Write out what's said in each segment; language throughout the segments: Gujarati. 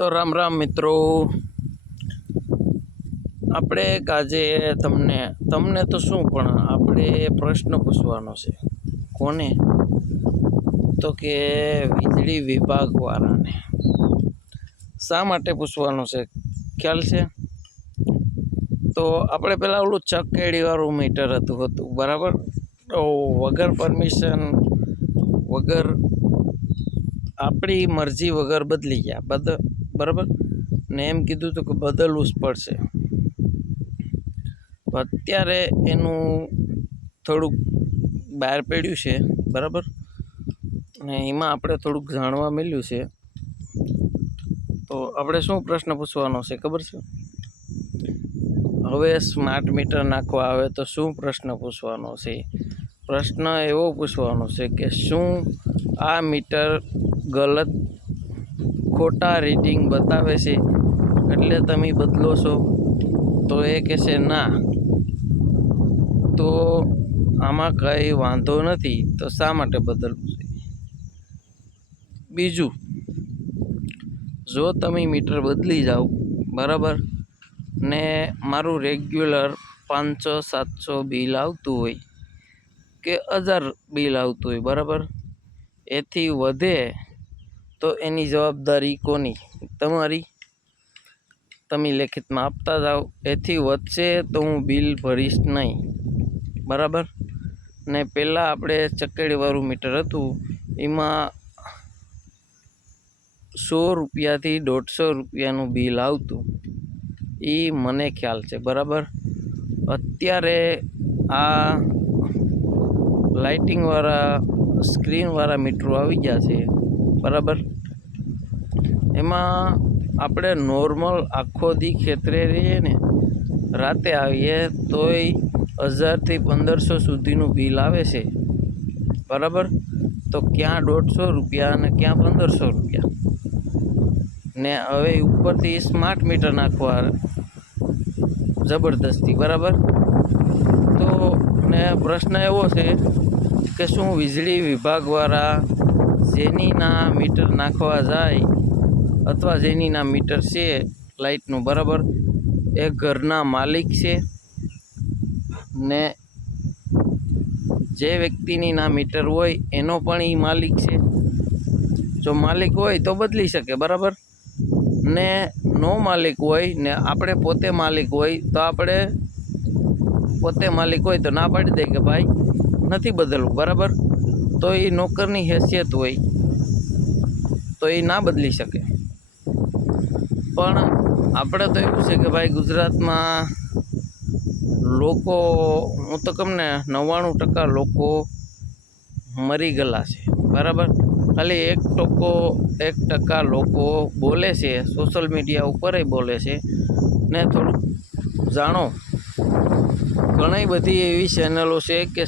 તો રામ રામ મિત્રો, આપણે આજે તમને તો શું પણ આપણે પ્રશ્ન પૂછવાનો છે. કોને? તો કે વીજળી વિભાગ વાળાને. શા માટે પૂછવાનો છે ખ્યાલ છે? તો આપણે પેલા ઓલું ચકેડી વાળું મીટર હતું બરાબર. તો વગર પરમિશન વગર આપણી મરજી વગર બદલી ગયા બરાબર ને એમ કીધું હતું કે બદલવું જ પડશે. અત્યારે એનું થોડુંક બહાર પડ્યું છે બરાબર, ને એમાં આપણે થોડુંક જાણવા મળ્યું છે. તો આપણે શું પ્રશ્ન પૂછવાનો છે ખબર છે? હવે સ્માર્ટ મીટર નાખવા આવે તો શું પ્રશ્ન પૂછવાનો છે? પ્રશ્ન એવો પૂછવાનો છે કે શું આ મીટર ગલત ખોટા રીડિંગ બતાવે છે એટલે તમે બદલો છો? તો એ કહેશે ના, તો આમાં કંઈ વાંધો નથી, તો શા માટે બદલવું છે? બીજું, જો તમે મીટર બદલી જાઓ બરાબર, ને મારું રેગ્યુલર 500-700 બિલ આવતું હોય કે 1000 બિલ આવતું હોય બરાબર, એથી વધે તો એની જવાબદારી કોની? તમારી. તમે લેખિતમાં આપતા જાઓ. એથી વધશે તો હું બિલ ભરીશ નહીં બરાબર. ને પહેલાં આપણે ચકેડીવાળું મીટર હતું એમાં 100 રૂપિયાથી 150 રૂપિયાનું બિલ આવતું, એ મને ખ્યાલ છે બરાબર. અત્યારે આ લાઇટિંગવાળા સ્ક્રીનવાળા મીટરો આવી ગયા છે બરાબર. એમાં આપણે નોર્મલ આખો દી ખેતરે રહીએ ને, રાતે આવીએ તોય 1000થી 1500 સુધીનું બિલ આવે છે બરાબર. તો ક્યાં 150 રૂપિયા અને ક્યાં 1500 રૂપિયા. ને હવે ઉપરથી સ્માર્ટ મીટર નાખવા જબરદસ્તી બરાબર. તો ને પ્રશ્ન એવો છે કે શું વીજળી વિભાગવાળા જેનીના મીટર નાખવા જાય અથવા જેનીના મીટર છે લાઇટનું બરાબર, એ ઘરના માલિક છે? ને જે વ્યક્તિની ના મીટર હોય એનો પણ એ માલિક છે? જો માલિક હોય તો બદલી શકે બરાબર, ને નો માલિક હોય ને આપણે પોતે માલિક હોય તો આપણે પોતે માલિક હોય તો ના પાડી દે કે ભાઈ નથી બદલવું બરાબર. તો એ નોકરની હેસિયત હોય તો એ ના બદલી શકે. પણ આપણે તો એવું છે કે ભાઈ ગુજરાતમાં લોકો, હું તો કહું ને 99% લોકો મરી ગયેલા છે બરાબર. ખાલી 1% લોકો બોલે છે, સોશિયલ મીડિયા ઉપર બોલે છે. ને થોડુંક જાણો, ઘણી બધી એવી ચેનલો છે કે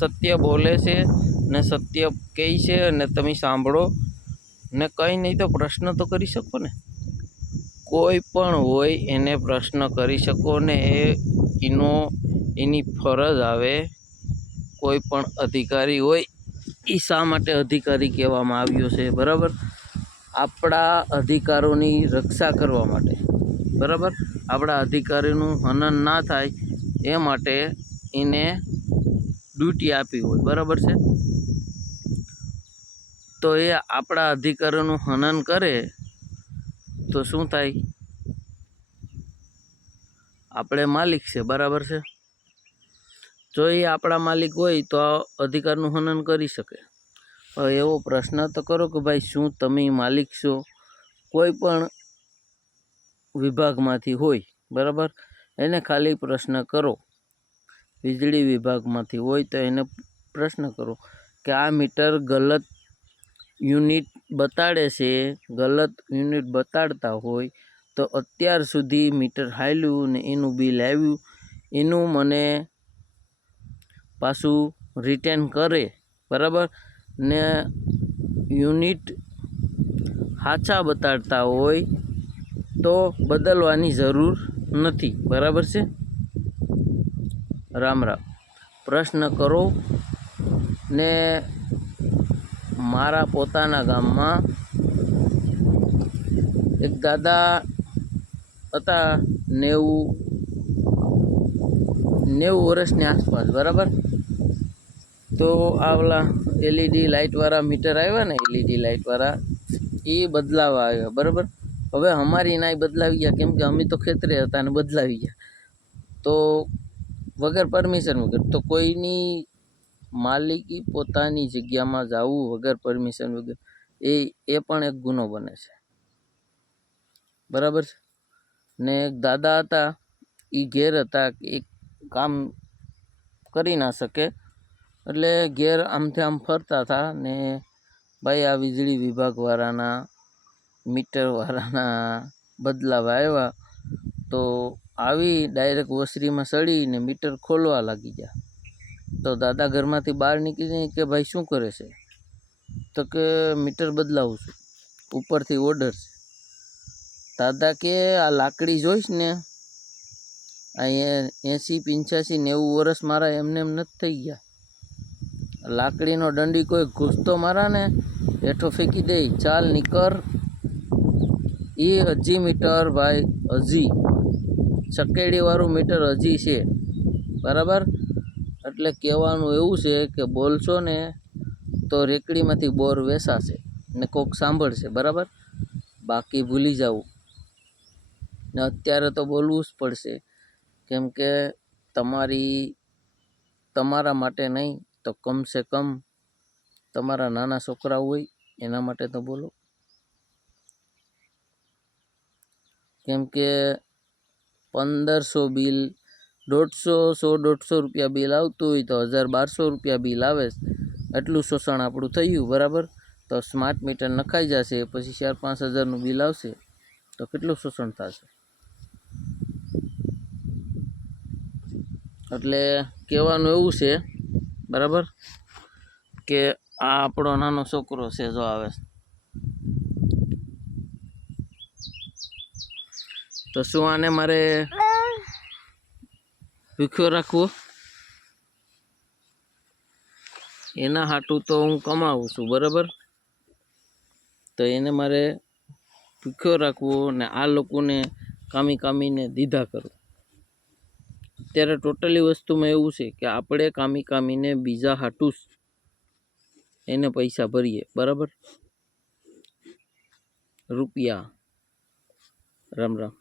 સત્ય બોલે છે ને સત્ય કહે છે અને તમે સાંભળો ને. કંઈ નહીં તો પ્રશ્ન તો કરી શકો ને. કોઈ પણ હોય એને પ્રશ્ન કરી શકો ને, એની ફરજ આવે. કોઈ પણ અધિકારી હોય, એ શા માટે અધિકારી કહેવામાં આવ્યો છે બરાબર? આપણા અધિકારોની રક્ષા કરવા માટે બરાબર. આપણા અધિકારીનું હનન ના થાય એ માટે એને ડ્યુટી આપી હોય બરાબર છે. તો એ આપણા અધિકારોનું હનન કરે તો શું થાય? આપણે માલિક છે બરાબર છે. જો એ આપણા માલિક હોય તો અધિકારનું હનન કરી શકે. એવો પ્રશ્ન તો કરો કે ભાઈ શું તમે માલિક છો? કોઈ પણ વિભાગમાંથી હોય બરાબર, એને ખાલી પ્રશ્ન કરો. વીજળી વિભાગમાંથી હોય તો એને પ્રશ્ન કરો કે આ મીટર ગલત યુનિટ બતાડે છે. ગલત યુનિટ બતાડતા હોય તો અત્યાર સુધી મીટર હાલ્યું ને એનું બિલ આવ્યું, એનું મને પાછું રિટર્ન કરે બરાબર. ને યુનિટ સાચા બતાડતા હોય તો બદલવાની જરૂર નથી બરાબર છે. રામ રામ. પ્રશ્ન કરો ને મારા પોતાના ગામમાં એક દાદા હતા 90 વર્ષની આસપાસ, બરાબર. તો આ ઓલા એલઈડી લાઇટવાળા મીટર આવ્યા ને, એલઈડી લાઇટવાળા, એ બદલાવા આવ્યા, બરાબર. હવે અમારી નાય બદલાવી ગયા, કેમ કે અમે તો ખેતરે હતા અને બદલાવી ગયા. તો વગર પરમિશન વગર, તો કોઈની માલિકી પોતાની જગ્યામાં જવું વગર પરમિશન વગર, એ પણ એક ગુનો બને છે, બરાબર છે. ને એક દાદા હતા, એ ઘેર હતા, એક કામ કરી ના શકે, એટલે ઘેર આમથી આમ ફરતા હતા ને ભાઈ આ વીજળી વિભાગવાળાના મીટરવાળાના બદલાવા આવ્યા. તો આવી ડાયરેક્ટ ઓસરીમાં સડીને મીટર ખોલવા લાગી ગયા. તો દાદા ઘરમાંથી બહાર નીકળીને કે ભાઈ શું કરે છે? તો કે મીટર બદલાવું છું, ઉપરથી ઓર્ડર છે. દાદા કે આ લાકડી જોઈશ ને, અહીંયા 80, 85, 90 વર્ષ મારા એમને એમ નથી થઈ ગયા. લાકડીનો દંડી કોઈ ઘૂસતો મારા ને હેઠો ફેંકી દે, ચાલ નીકર. એ હજી મીટર ભાઈ, હજી ચકેડીવાળું મીટર હજી છે, બરાબર. એટલે કહેવાનું એવું છે કે બોલશો ને તો રેકડીમાંથી બોર વેસાશે ને કોક સાંભળશે, બરાબર. બાકી ભૂલી જવું. ને અત્યારે તો બોલવું જ પડશે, કેમ કે તમારા માટે નહીં તો કમસે કમ તમારા નાના છોકરા હોય એના માટે તો બોલો. કેમ કે 1500 બિલ, 150 રૂપિયા બિલ આવતું હોય તો 1000-1200 રૂપિયા બિલ આવે, એટલું શોષણ આપણું થયું, બરાબર. તો સ્માર્ટ મીટર નખાઈ જશે, પછી 4-5 હજારનું બિલ આવશે, તો કેટલું શોષણ થશે. એટલે કહેવાનું એવું છે, બરાબર, કે આ આપણો નાનો છોકરો છે, જો આવે તો શું આને મારે ભૂખ્યો રાખવો? એના હાટું તો હું કમાવું છું, બરાબર. તો એને મારે ભૂખ્યો રાખવો ને આ લોકોને કામીને દીધા કરું. અત્યારે ટોટલી વસ્તુમાં એવું છે કે આપણે કામીને બીજા હાટું એને પૈસા ભરીએ, બરાબર. રૂપિયા. રામ રામ.